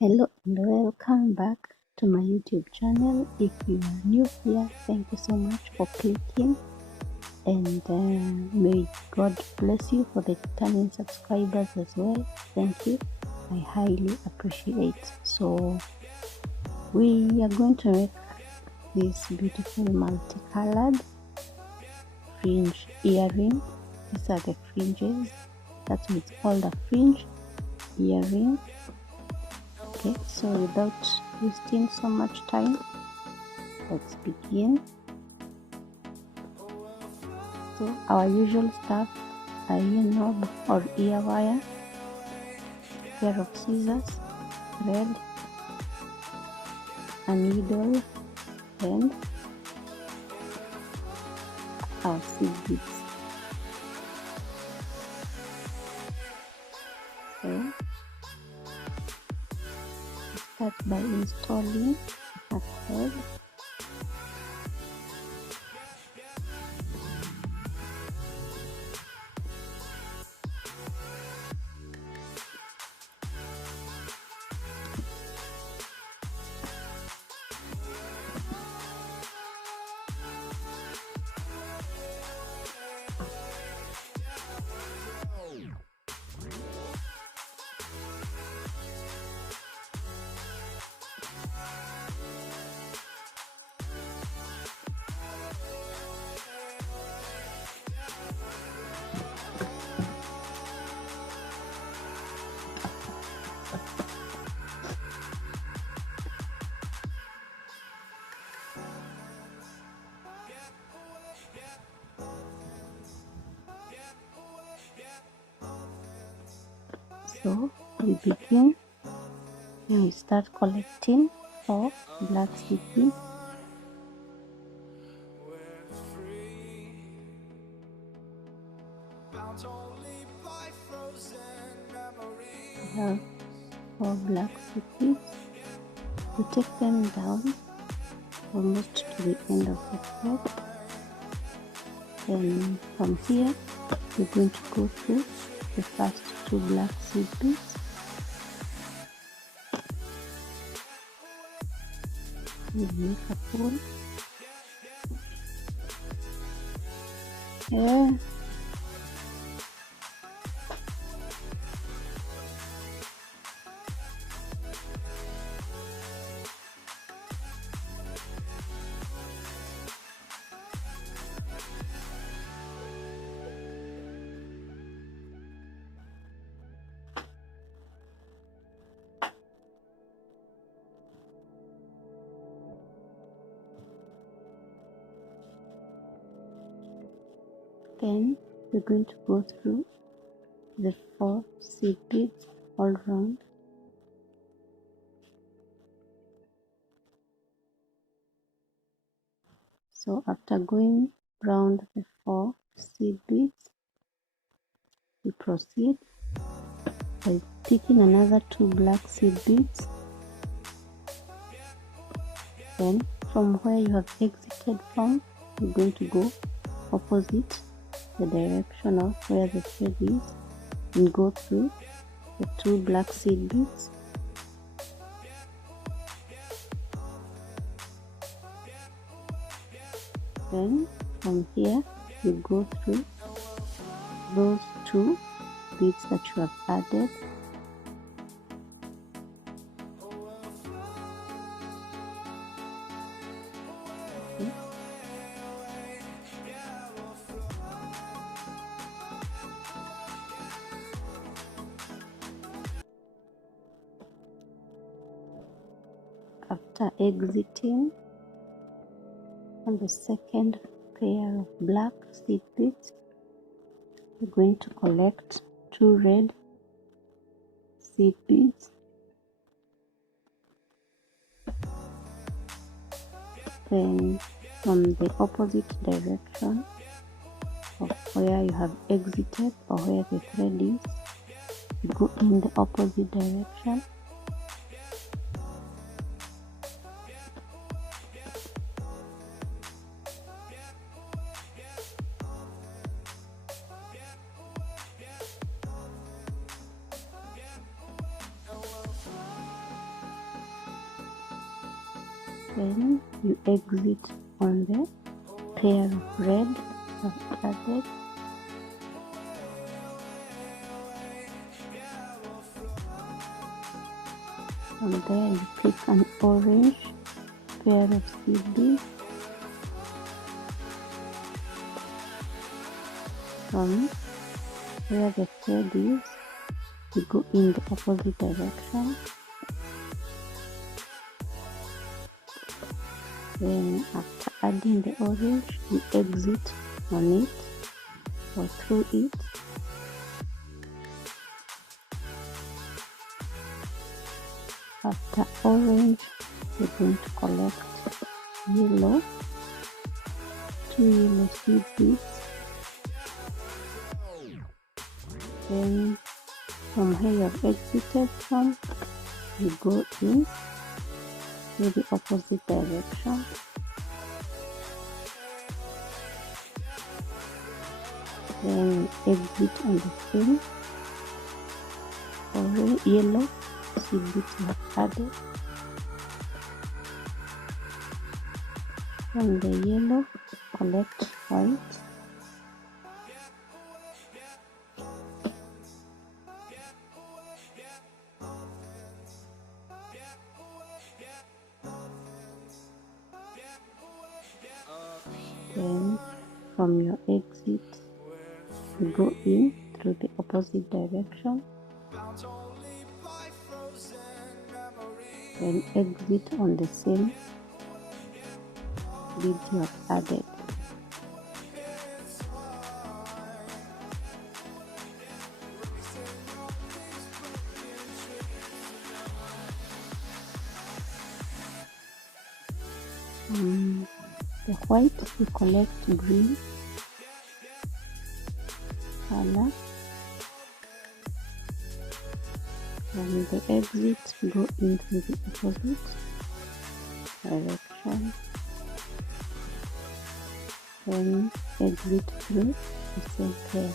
Hello and welcome back to my YouTube channel. If you are new here, thank you so much for clicking, and may God bless you for the returning subscribers as well. Thank you, I highly appreciate. So we are going to make this beautiful multicolored fringe earring. These are the fringes. That's why it's called a fringe earring. Okay, so without wasting so much time, let's begin. So our usual stuff, a ear knob or ear wire, pair of scissors, thread, a needle, and our seed beads. So start by installing a thread. So we begin and we start collecting 4 black seed beads. We have 4 black seed beads. We take them down almost to the end of the thread. Then from here we're going to go through the first 2 black seed beads. We make a pull. Yeah. Then we're going to go through the 4 seed beads all round. So after going round the 4 seed beads, we proceed by picking another 2 black seed beads. Then from where you have exited from, you're going to go opposite the direction of where the thread is and go through the 2 black seed beads. Then from here you go through those 2 beads that you have added. Okay. After exiting on the second pair of black seed beads, we're going to collect 2 red seed beads. Then from the opposite direction of where you have exited or where the thread is, you go in the opposite direction. Then you exit on the pair of red I've added. From there you pick an orange pair of seed beads. From where the thread is, you go in the opposite direction. Then after adding the orange, you exit on it or through it. After orange, you're going to collect yellow, 2 yellow seed beads. Then from where you have exited from, you go in to the opposite direction. Then exit on the same orange, yellow seed beads you have added. From the yellow, collect white. Then from your exit, you go in through the opposite direction. Then exit on the same beads you have added. The white, you collect green color. From the exit, go into the opposite direction. Then exit through the same pair.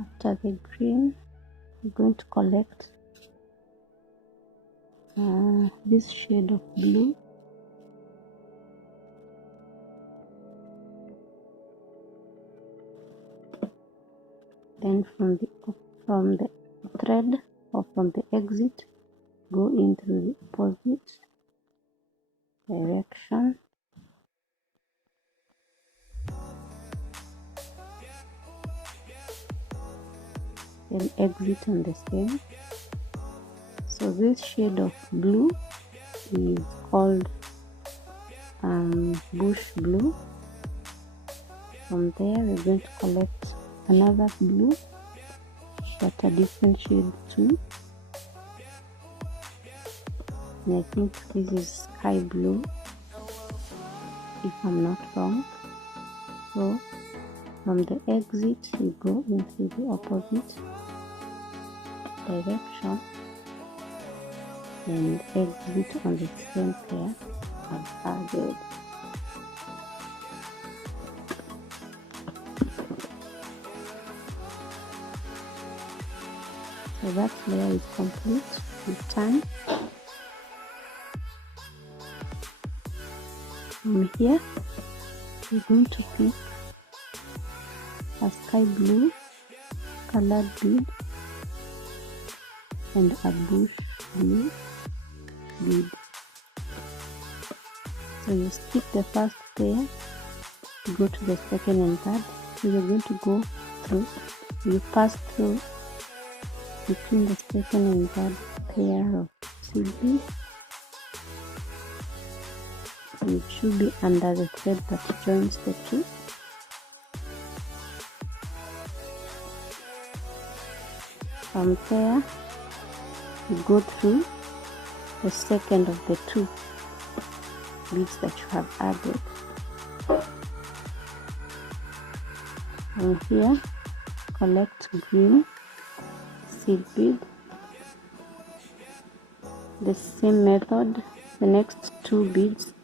After the green, you're going to collect this shade of blue. Then from the thread or from the exit, go into the opposite direction. Then exit on the same. So this shade of blue is called bush blue. From there, we're going to collect another blue, but a different shade too. And I think this is sky blue, if I'm not wrong. So from the exit, you go into the opposite direction and exit on the same pair I've added. So that layer is complete. You turn. From here, you're going to pick a sky blue colored bead and a bush blue bead. So you skip the first pair, you go to the second and third. So you're going to go through, you pass through between the second and third pair of seed beads. And it should be under the thread that joins the two. From there, you go through the second of the two beads that you have added. From here, collect green seed bead. The same method, the next two beads,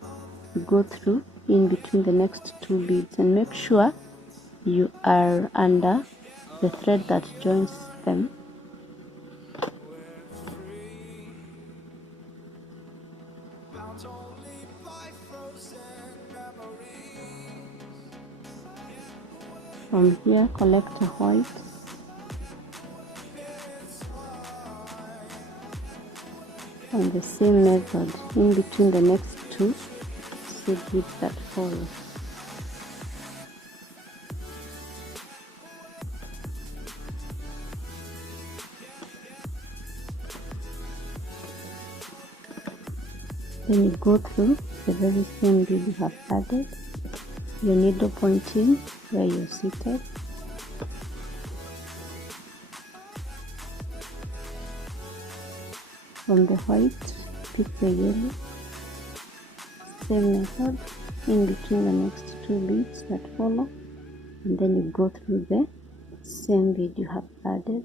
you go through in between the next two beads and make sure you are under the thread that joins them. From here, collect a white and the same method in between the next two seed beads that follow. Then you go through the very same bead you have added, your needle pointing where you're seated. From the white, pick the yellow. Same method in between the next two beads that follow, and then you go through the same bead you have added.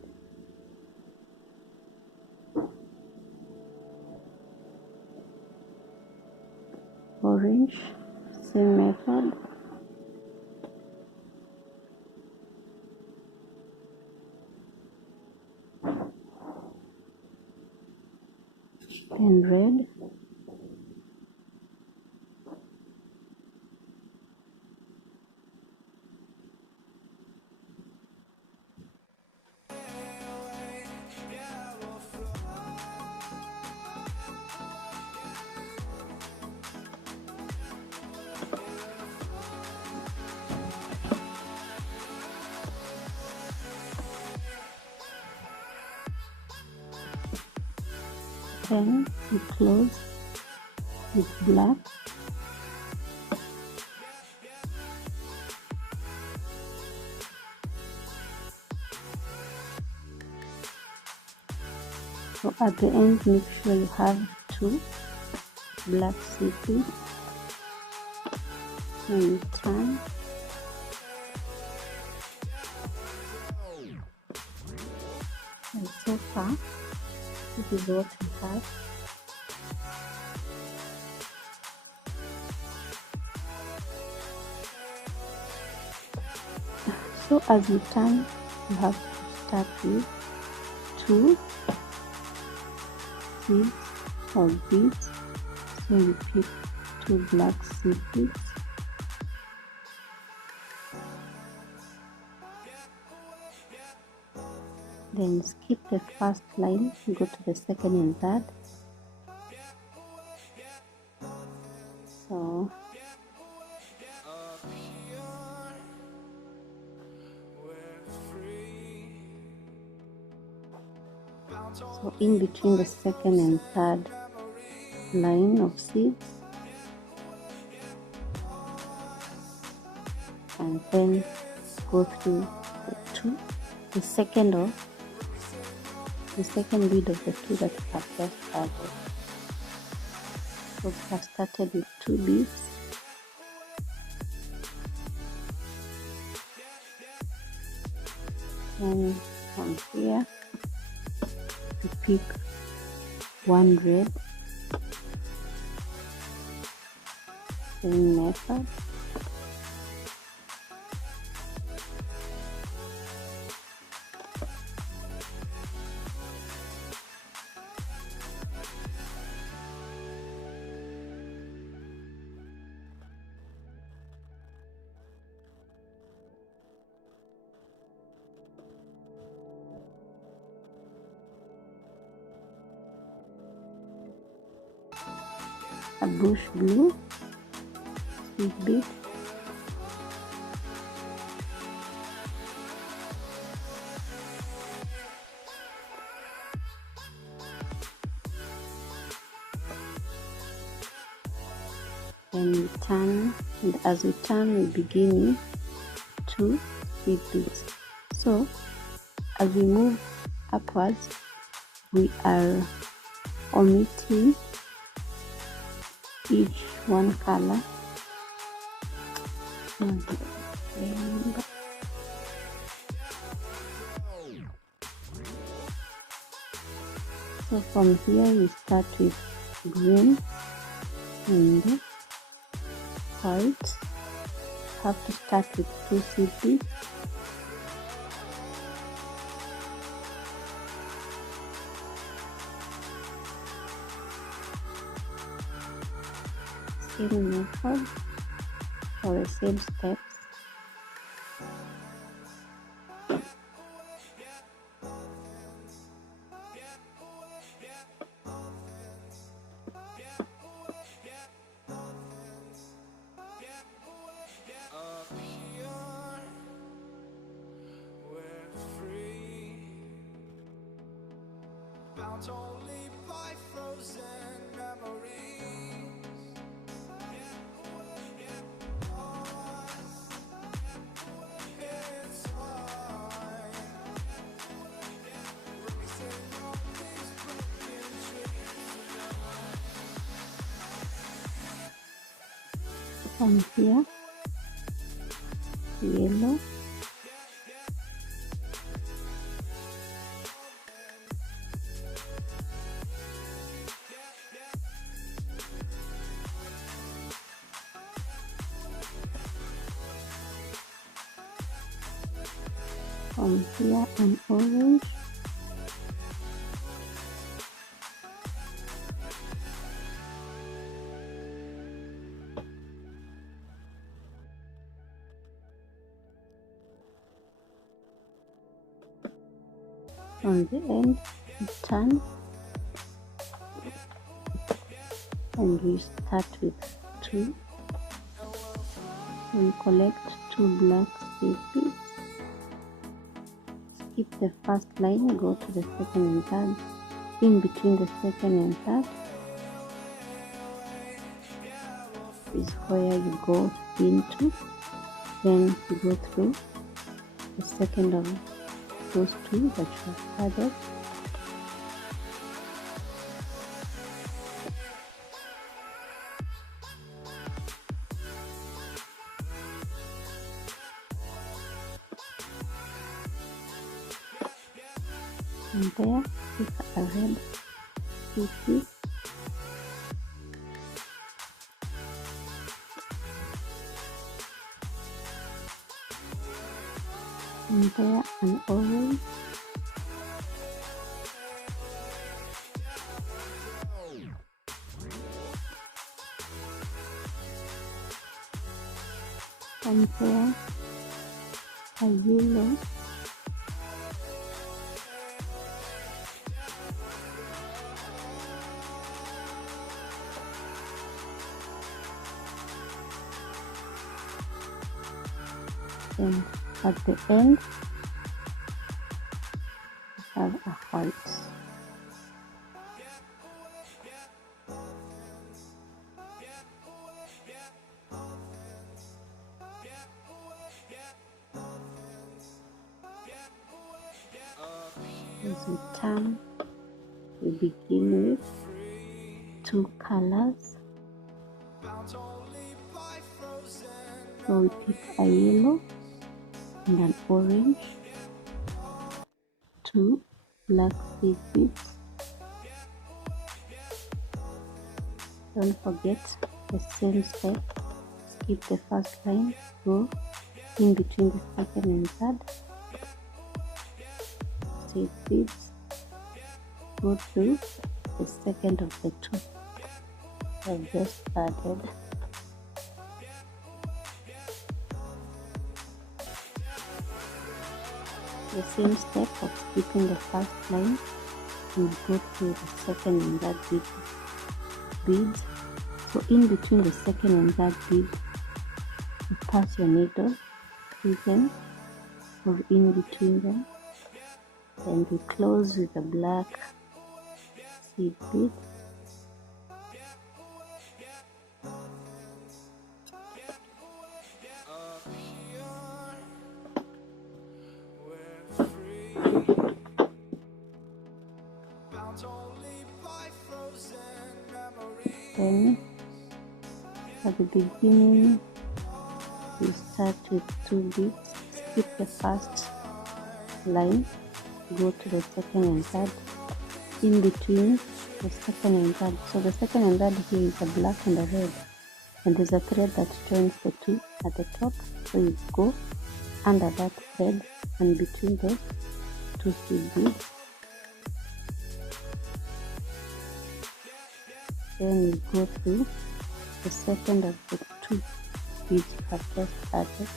Orange, same method. And red. Then you close with black. So at the end, make sure you have two black seed beads. And you turn. And so far, this is what we have. So as you turn, you have to start with two seeds or beads. So you pick two black seed beads. Then skip the first line, go to the second and third. So in between the second and third line of seeds, and then go through the second bead of the two that you have just added. So we have started with two beads. And from here you pick one red, same method. A bush blue seed bead, then we turn, and as we turn we begin with two seed beads. So as we move upwards, we are omitting each one color. So from here we start with green and white. Have to start with two seed beads. same method or the same steps. Only by frozen memories. It's fine. Racing on these broken dreams. From here, yellow, from here an orange, on the end you turn and we start with 2 and collect 2 black seed beads. Skip the first line, go to the second and third. In between the second and third is where you go into, then you go through the second of those 2 that you have added. And there, pick a red seed bead, and there an orange, and there a yellow, and at the end we have a white. As we turn, we begin with 2 colors. So we pick a yellow and an orange, 2 black seed beads. Don't forget the same step. Skip the first line, go in between the second and third seed beads, go through the second of the 2 I've just added. The same step of skipping the first line and go through the second and third beads. So in between the second and third bead, you pass your needle through them or in between them, and we close with a black seed bead. Then at the beginning we start with 2 beads, skip the first line, go to the second and third, in between the second and third. So the second and third here is a black and a red, and there's a thread that joins the 2 at the top, so you go under that thread and between those 2 seed beads. Then you go through the second of the two beads I've just added.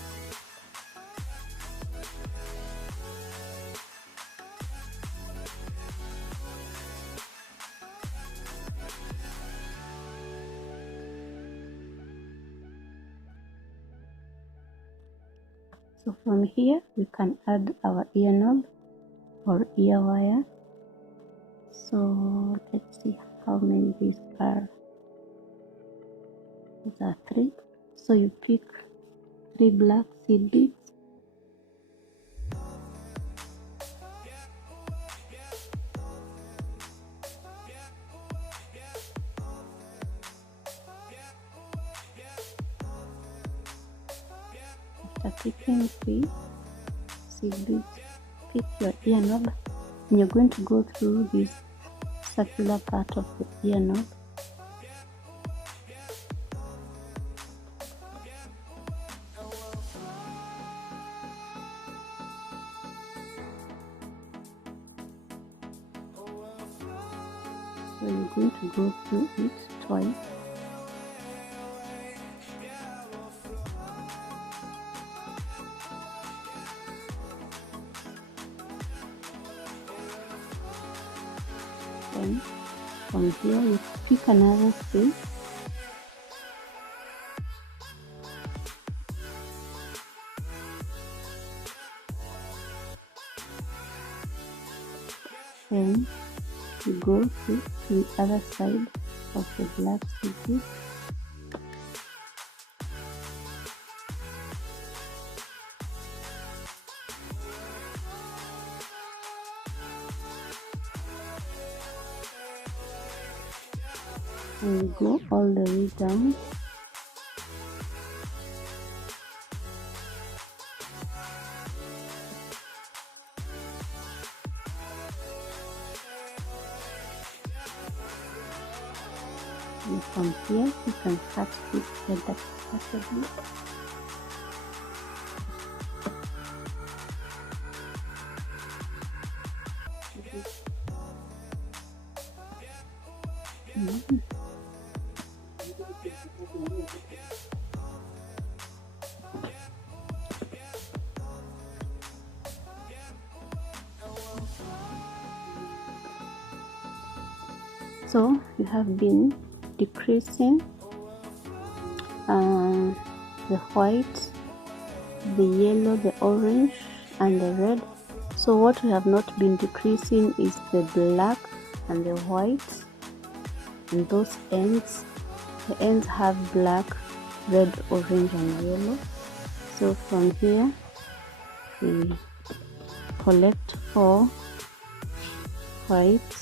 So from here we can add our ear knob or ear wire. So let's see how many these are. These are 3. So you pick 3 black seed beads. After picking 3 seed beads, pick your ear knob, and you're going to go through this circular part of the ear knob. So you're going to go through it twice. Then from here you pick another 3. Then you go to the other side of the black seed bead. And you go all the way down. And from here you can cut this head possibly. So you have been decreasing the white, the yellow, the orange, and the red. So what we have not been decreasing is the black and the white, and those ends. The ends have black, red, orange, and yellow. So from here we collect 4 whites,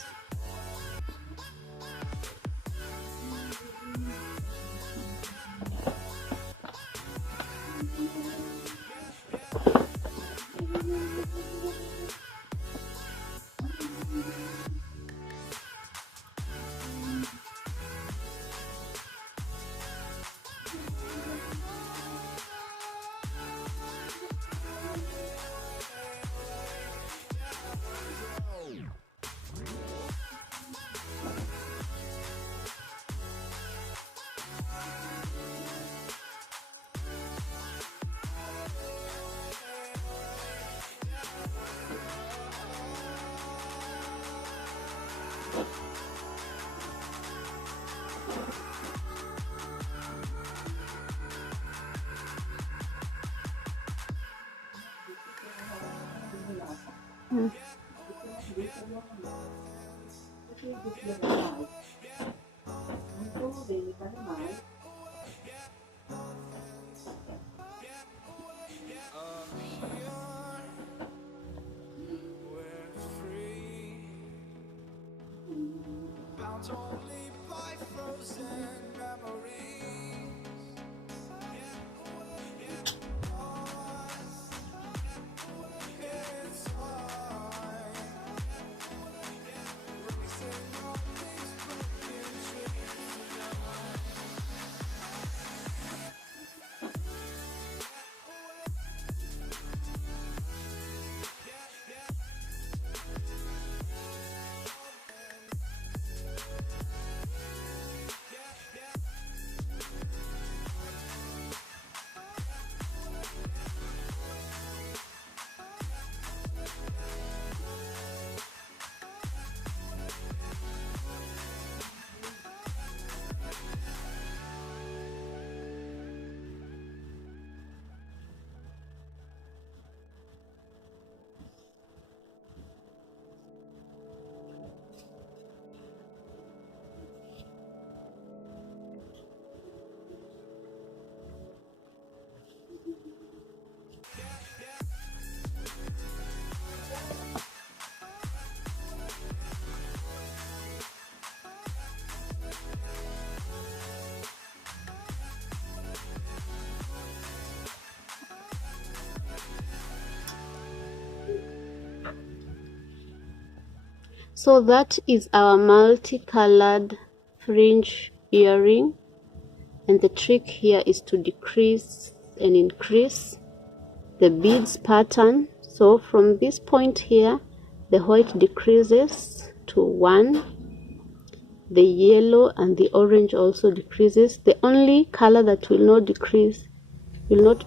We're free, bound only by frozen memories. It's fine, releasing all these broken dreams. So that is our multicolored fringe earring, and the trick here is to decrease and increase the beads pattern. So from this point here, the white decreases to 1, the yellow and the orange also decreases. The only color that will not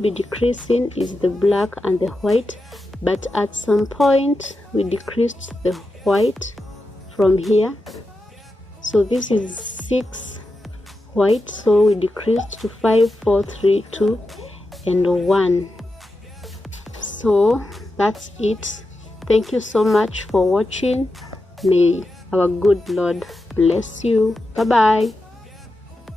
be decreasing is the black and the white, but at some point we decreased the white from here. So this is 6 white, so we decreased to 5, 4, 3, 2 and 1. So that's it. Thank you so much for watching. May our good Lord bless you. Bye bye.